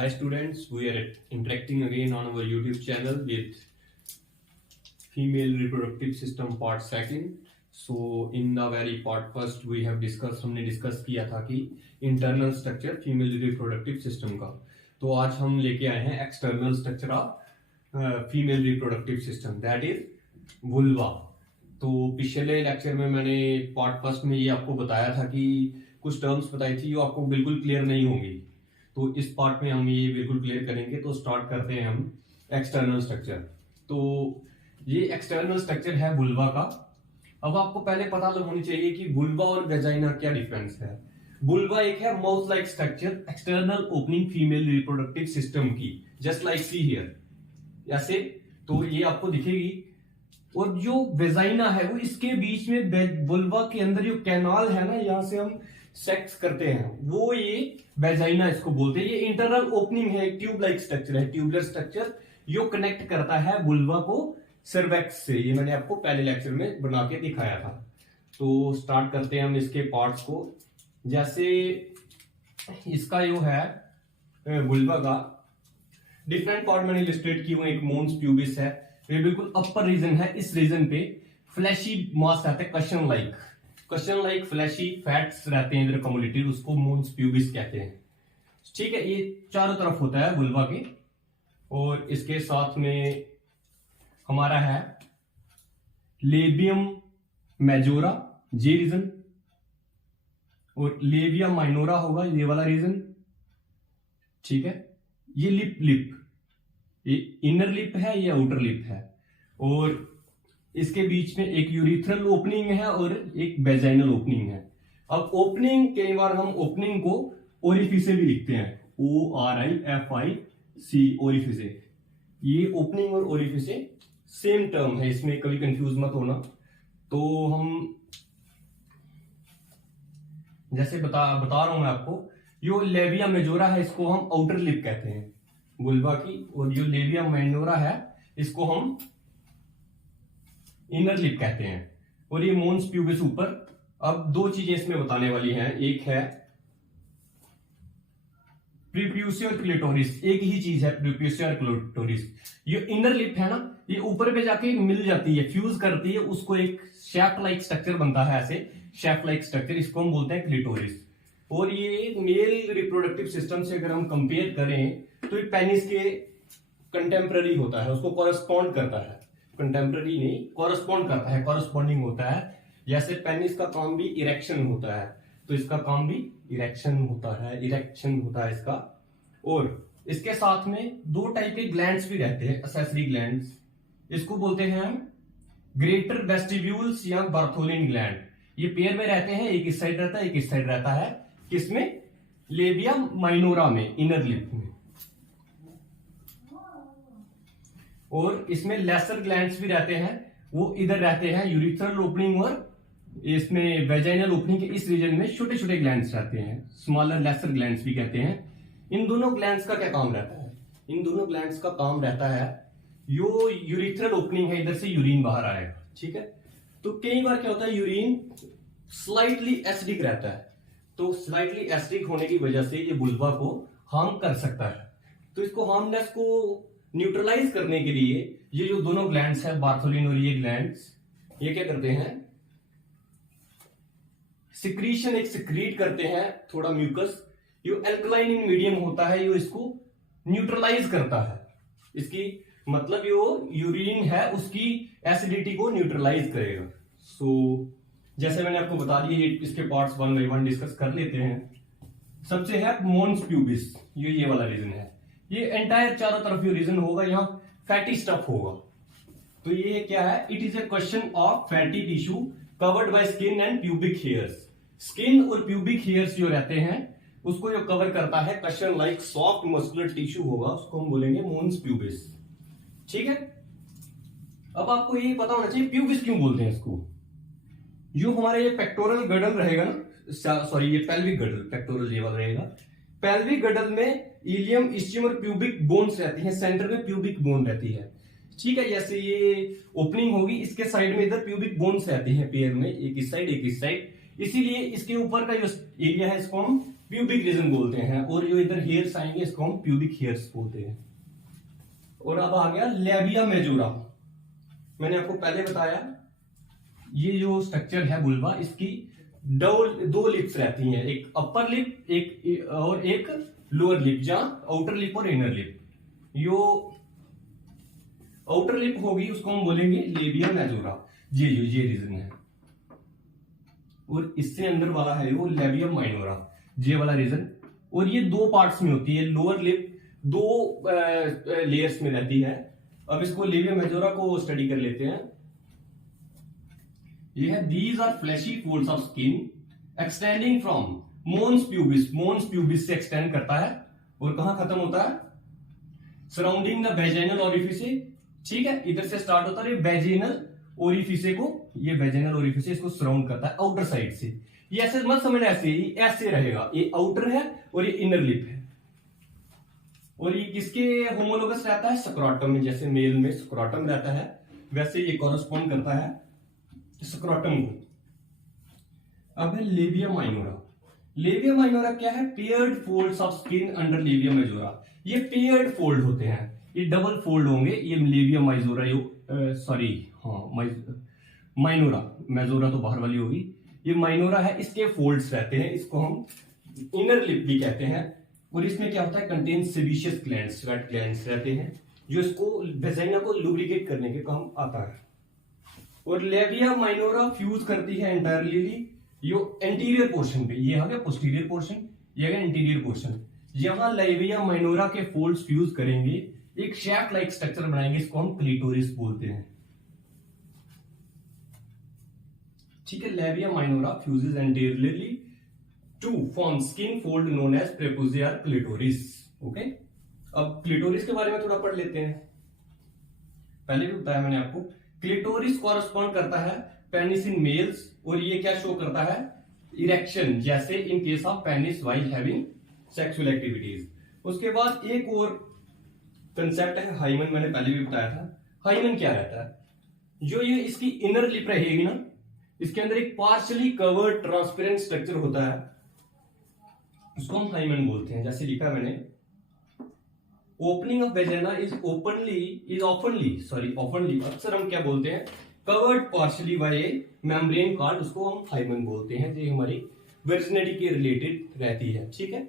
Hi students, we are interacting again on our YouTube channel with female reproductive system part second. So in the very part first we have discussed, हमने discuss किया था कि internal structure female reproductive system का। तो आज हम लेके आए हैं external structure of female reproductive system, that is vulva. तो पिछले लेक्चर में मैंने पार्ट फर्स्ट में ये आपको बताया था कि कुछ टर्म्स बताई थी जो आपको बिल्कुल क्लियर नहीं होंगी, तो इस पार्ट में हम ये बिल्कुल क्लियर करेंगे। तो स्टार्ट करते हैं हम एक्सटर्नल स्ट्रक्चर। तो ये एक्सटर्नल स्ट्रक्चर है वुल्वा का। अब आपको पहले पता होनी चाहिए कि वुल्वा और वेजाइना क्या डिफरेंस है। वुल्वा एक है mouth like structure, external opening female reproductive system की, जस्ट लाइक सी हियर ऐसे। तो ये आपको दिखेगी। और जो वेजाइना है वो इसके बीच में, वुल्वा के अंदर जो कैनाल है ना, यहां से हम सेक्स करते हैं, वो ये वेजाइना इसको बोलते हैं। ये इंटरनल ओपनिंग है, ट्यूब लाइक स्ट्रक्चर है, ट्यूबलर स्ट्रक्चर, जो कनेक्ट करता है वुल्वा को सर्वेक्स से। ये मैंने आपको पहले लेक्चर में बना के दिखाया था। तो स्टार्ट करते हैं हम इसके पार्ट्स को। जैसे इसका जो है वुल्वा का डिफरेंट पार्ट मैंने इलस्ट्रेट किए हुए। एक मोन्स प्यूबिस है, ये बिल्कुल अपर रीजन है। इस रीजन पे फ्लैशी मास रहता है, कशन लाइक फ्लैशी फैट्स रहते हैं इधर कम्युलेटेड, उसको मोन्स प्यूबिस कहते हैं। ठीक है, ये चारों तरफ होता है वुल्वा के। और इसके साथ में हमारा है लेबियम मेजोरा, जे रीजन, और लेबिया माइनोरा होगा ये वाला रीजन। ठीक है, ये लिप ये इनर लिप है, ये आउटर लिप है। और इसके बीच में एक यूरिथ्रल ओपनिंग है और एक वेजाइनल ओपनिंग है। अब ओपनिंग, कई बार हम ओपनिंग को ओरिफिसे भी लिखते हैं, ORIFIC, ओरिफिसे। ये ओपनिंग और ओरिफिसे सेम टर्म है, इसमें कभी कंफ्यूज मत होना। तो हम जैसे बता रहा हूं मैं आपको, जो लेबिया मेजोरा है इसको हम आउटर लिप कहते हैं वुल्वा की, और जो लेबिया माइनोरा है इसको हम इनर लिप कहते हैं। और ये मोन्स प्यूबिस ऊपर। अब दो चीजें इसमें बताने वाली हैं, एक है प्रीप्यूसिया और क्लिटोरिस। एक ही चीज है प्रीप्यूसिया और क्लिटोरिस। ये इनर लिप है ना, ये ऊपर पे जाके मिल जाती है, फ्यूज करती है, उसको एक शैफ्ट लाइक स्ट्रक्चर बनता है, ऐसे शैफ्ट लाइक स्ट्रक्चर, इसको हम बोलते हैं क्लिटोरिस। और ये मेल रिप्रोडक्टिव सिस्टम से अगर हम कंपेयर करें तो ये पेनिस के कंटेम्पररी होता है, उसको कॉरेस्पॉन्ड करता है। कंटेम्पररी नहीं, कॉरेस्पॉन्ड करता है, कॉरेस्पॉन्डिंग होता है। जैसे पेनिस का काम भी इरेक्शन होता है, तो इसका काम भी इरेक्शन होता है इसका। और इसके साथ में दो टाइप के ग्लैंड्स भी रहते हैं, एक्सेसरी ग्लैंड्स। इसको बोलते हैं हम ग्रेटर वेस्टिब्यूल्स या बार्थोलिन ग्लैंड। ये पेयर में रहते हैं, एक इस साइड रहता है, एक इस साइड रहता है। किसमें? लेबिया माइनोरा में, इनर लिप में। और इसमें लेसर ग्लैंड्स भी रहते हैं, वो इधर रहते हैं, यूरिथ्रल ओपनिंग और इसमें वेजाइनल ओपनिंग के इस रीजन में छोटे छोटे ग्लैंड्स रहते हैं, स्मॉलर लेसर ग्लैंड्स भी कहते हैं। इन दोनों ग्लैंड्स का क्या काम रहता है? इन दोनों ग्लैंड्स का काम रहता है, यो यूरिथ्रल ओपनिंग है, इधर से यूरिन बाहर आएगा। ठीक है, तो कई बार क्या होता है, यूरिन स्लाइटली एसिडिक रहता है, तो स्लाइटली एसिडिक होने की वजह से ये वुल्वा को हार्म कर सकता है। तो इसको हार्मनेस को न्यूट्रलाइज करने के लिए ये जो दोनों ग्लैंड्स हैं, बार्थोलिन और ये ग्लैंड्स, ये क्या करते हैं, सिक्रीशन एक सिक्रीट करते हैं थोड़ा म्यूकस, जो एल्कलाइन इन मीडियम होता है, ये इसको न्यूट्रलाइज करता है। इसकी मतलब जो यूरिन है उसकी एसिडिटी को न्यूट्रलाइज करेगा। सो जैसे मैंने आपको बता दिया, इसके पार्ट्स 1 बाय 1 डिस्कस कर लेते हैं। सबसे है मोन्स प्यूबिस, ये वाला रीजन है। ये एंटायर चारों तरफ ये रीजन होगा, यहाँ फैटी स्टफ होगा। तो ये क्या है? It is a question of fatty tissue covered by skin and pubic hairs. Skin और प्यूबिक हेयर्स जो रहते हैं उसको जो कवर करता है, Kishan like soft muscular tissue होगा, उसको हम बोलेंगे मोन्स प्यूबिस। ठीक है, अब आपको ये पता होना चाहिए प्यूबिस क्यों बोलते हैं इसको। जो हमारे ये पेक्टोरल गडल रहेगा ना, सॉरी ये पेल्विक गडल, पेक्टोरल ये वाला रहेगा। पेल्विक गडल में इलियम, इस्चियम और प्यूबिक बोन्स रहती हैं, सेंटर में प्यूबिक बोन रहती है। ठीक है, जैसे ये ओपनिंग होगी, इसके साइड में इधर प्यूबिक बोन्स रहती हैं पेयर में, एक इस साइड एक इस साइड। इसीलिए इसके ऊपर का जो एरिया है इसको हम प्यूबिक रीजन बोलते हैं, और जो इधर हेयर्स आएंगे इसको हम प्यूबिक हेयर्स बोलते हैं। और अब आ गया लेबिया मेजोरा। मैंने आपको पहले बताया ये जो स्ट्रक्चर है वुल्वा, इसकी दो लिप्स रहती हैं, एक अपर लिप एक लोअर लिप, जहां आउटर लिप और इनर लिप। यो आउटर लिप होगी उसको हम बोलेंगे लेबिया मेजोरा, ये रीजन है। और इससे अंदर वाला है वो लेबिया माइनोरा, ये वाला रीजन। और ये दो पार्ट्स में होती है, लोअर लिप दो लेयर्स में रहती है। अब इसको लेबिया मेजोरा को स्टडी कर लेते हैं। ये है these are fleshy folds of skin extending from mons pubis से एक्सटेंड करता है और कहां खत्म होता है, सराउंडिंग द वेजाइनल ओरिफिसे। ठीक है, इधर से स्टार्ट होता है वेजाइनल ओरिफिसे को, ये वेजाइनल ओरिफिसे इसको सराउंड करता है आउटर साइड से। ये ऐसे मत समझना, ऐसे रहेगा, ये आउटर है और ये इनर लिप है। और ये किसके होमोलोगस रहता है, स्क्रोटम में। जैसे मेल में स्क्रोटम रहता है वैसे ये कॉरेस्पॉन्ड करता है स्क्रोटम को। अब है लेबिया माइनोरा। लेबिया माइनोरा क्या है, paired folds of skin under labia majora. ये पेयर्ड फोल्ड होते हैं, ये डबल फोल्ड होंगे। ये लेबिया माइजोरा माइनोरा, मेजोरा तो बाहर वाली होगी, ये माइनोरा है, इसके फोल्ड्स रहते हैं, इसको हम इनर लिप भी कहते हैं। और इसमें क्या होता है, contain sebaceous glands, sweat glands रहते हैं जो इसको वेजाइना को लुब्रिकेट करने के काम आता है। और लेबिया माइनोरा फ्यूज करती है एंटायरली यो एंटीरियर पोर्शन पे, ये आ गया पोस्टीरियर पोर्शन, ये आ गया इंटीरियर पोर्शन। यहां लेबिया माइनोरा के फोल्ड्स फ्यूज करेंगे, एक शैफ्ट लाइक स्ट्रक्चर बनाएंगे, इसको हम क्लिटोरिस बोलते हैं। ठीक है, labia minora fuses anteriorly to form skin fold known as preputia clitoris. Okay, अब क्लिटोरिस के बारे में थोड़ा पढ़ लेते हैं। पहले भी बताया मैंने आपको, क्लिटोरिस कॉरेस्पॉन्ड करता है पेनिस इन मेल्स, और ये क्या शो करता है, इरेक्शन, जैसे in case of penis while having sexual activities. उसके बाद एक और कंसेप्ट है हाइमन, मैंने पहले भी बताया था। हाइमन क्या रहता है, जो ये इसकी इनर लिप रहेगी ना, इसके अंदर एक पार्शियली कवर्ड ट्रांसपेरेंट स्ट्रक्चर होता है, उसको हम हाइमन बोलते हैं। जैसे लिखा मैंने, ओपनिंग ऑफ वेजाइना इज ऑफनली, अक्सर हम क्या बोलते हैं, covered partially by a membrane called, उसको हम हाइमन बोलते हैं, जो हमारी वर्जिनिटी के रिलेटेड रहती है। ठीक है,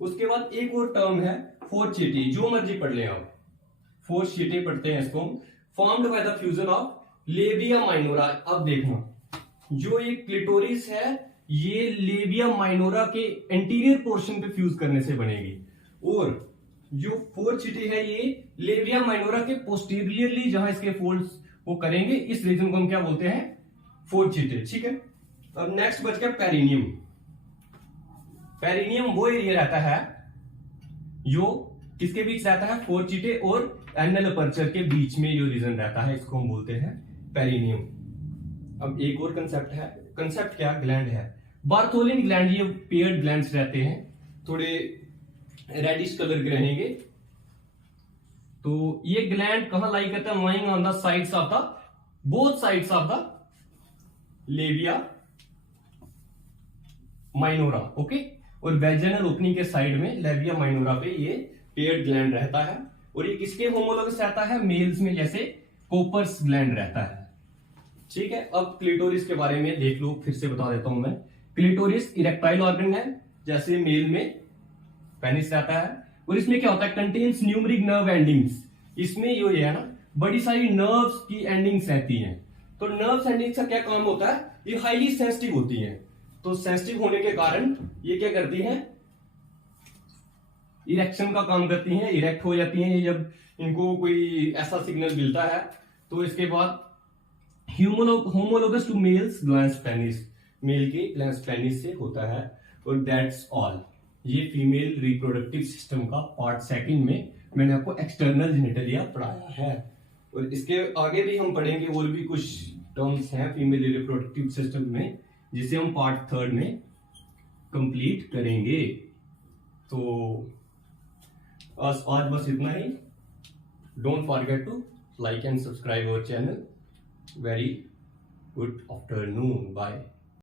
उसके बाद एक और टर्म है फोर्चिटी, जो मर्जी पढ़ लें आप, फोर्चिटी पढ़ते हैं इसको, formed by the fusion of labia minora. अब देखना, जो ये क्लिटोरिस है ये लेबिया माइनोरा के एंटीरियर पोर्शन पे फ्यूज करने से बनेगी, और जो फोर्चिटी है ये लेबिया माइनोरा के पोस्टीरियरली जहां इसके फोल्ड्स वो करेंगे, इस रीजन को हम क्या बोलते हैं, फोर्चिटी। ठीक है, अब नेक्स्ट बच गया पेरिनियम। पेरिनियम वो एरिया रहता है जो किसके बीच रहता है, फोर्चिटे और एनल अपर्चर के बीच में जो रीजन रहता है, इसको हम बोलते हैं पेरिनियम। अब एक और कंसेप्ट है, कंसेप्ट क्या, ग्लैंड है, बार्थोलिन ग्लैंड। ये पेयर्ड ग्लैंड्स रहते हैं, थोड़े रेडिश कलर के रहेंगे। तो ये ग्लैंड कहां लाई करता है, lying on the sides of the, both sides of the labia minora. Okay, और वेजाइनल ओपनिंग के साइड में लेबिया माइनोरा पे ये पेयर्ड ग्लैंड रहता है। और ये किसके होमोलोगस रहता है, मेल्स में, जैसे कोपर्स ग्लैंड रहता है। ठीक है, अब क्लिटोरिस के बारे में देख लो, फिर से बता देता हूं मैं। क्लिटोरिस इरेक्टाइल ऑर्गन है, जैसे मेल में पेनिस रहता है, और इसमें क्या होता है, कंटेन्स न्यूमरिक नर्व एंडिंग्स। इसमें ये है ना, बड़ी सारी नर्व्स की एंडिंग्स रहती हैं। तो नर्व्स एंडिंग्स का क्या काम होता है, ये हाईली सेंसिटिव होती हैं। तो सेंसिटिव होने के कारण ये क्या करती हैं, इरेक्शन का काम करती हैं, इरेक्ट हो जाती हैं जब इनको कोई ऐसा सिग्नल मिलता है। तो इसके बाद homologous to males glans penis, male के ग्लैंस पेनिस से होता है। और दैट्स ऑल, ये फीमेल रिप्रोडक्टिव सिस्टम का पार्ट सेकंड में मैंने आपको एक्सटर्नल जेनिटलिया पढ़ाया है। और इसके आगे भी हम पढ़ेंगे, और भी कुछ टर्म्स हैं फीमेल रिप्रोडक्टिव सिस्टम में, जिसे हम पार्ट थर्ड में कंप्लीट करेंगे। तो आज बस इतना ही। Don't forget to like and subscribe our channel. Very good afternoon. Bye.